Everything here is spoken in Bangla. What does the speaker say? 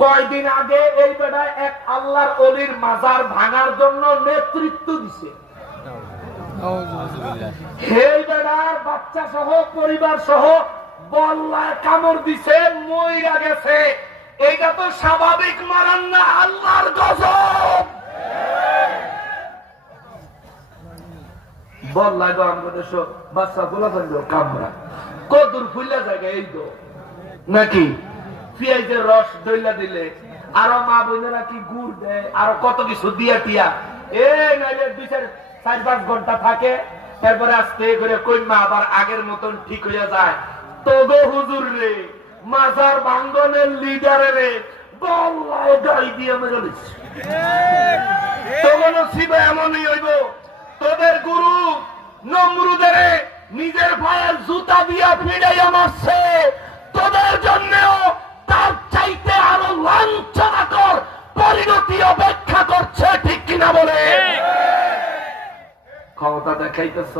কয়দিন আগে এই বেটায় এক আল্লাহর ওলির মাজার ভাঙার জন্য নেতৃত্ব দিছে। এই বেটার বাচ্চা সহ পরিবার সহ বল্লায় কামড় দিছে, মইরা গেছে। এইটা তো স্বাভাবিক মারান না, আল্লাহর গজব। বল্লায় তো আমাদের সব বাচ্চা গুলা কামড়া কদুর ফুল্লা জায়গায় এই তো নাকি পেঁয়াজের রস দইলা দিলে, আরো মা বোনেরা কি গুড় দেয়, আরো কত কিছু দিয়া টিয়া নাইলে 4-5 ঘন্টা থাকে, এরপরে আস্তে করে কই মা আবার আগের মতন ঠিক হইয়া যায়। তো গো হুজুর রে, মাজার ভাঙ্গনের লিডারে রে বল্লায় গাই দিয়ে মেরে দিচ্ছে। তোর নসিবে এমনই হইব, তোদের গুরু নমরুদের নিজের ভাইয়ের জুতা দিয়া ফিরাইয়া মারছে, তোদের জন্যও তার চাইতে আরো লাঞ্ছনাকর পরিণতি অপেক্ষা করছে, ঠিক কিনা বলে? ক্ষমতা দেখাইতেছ।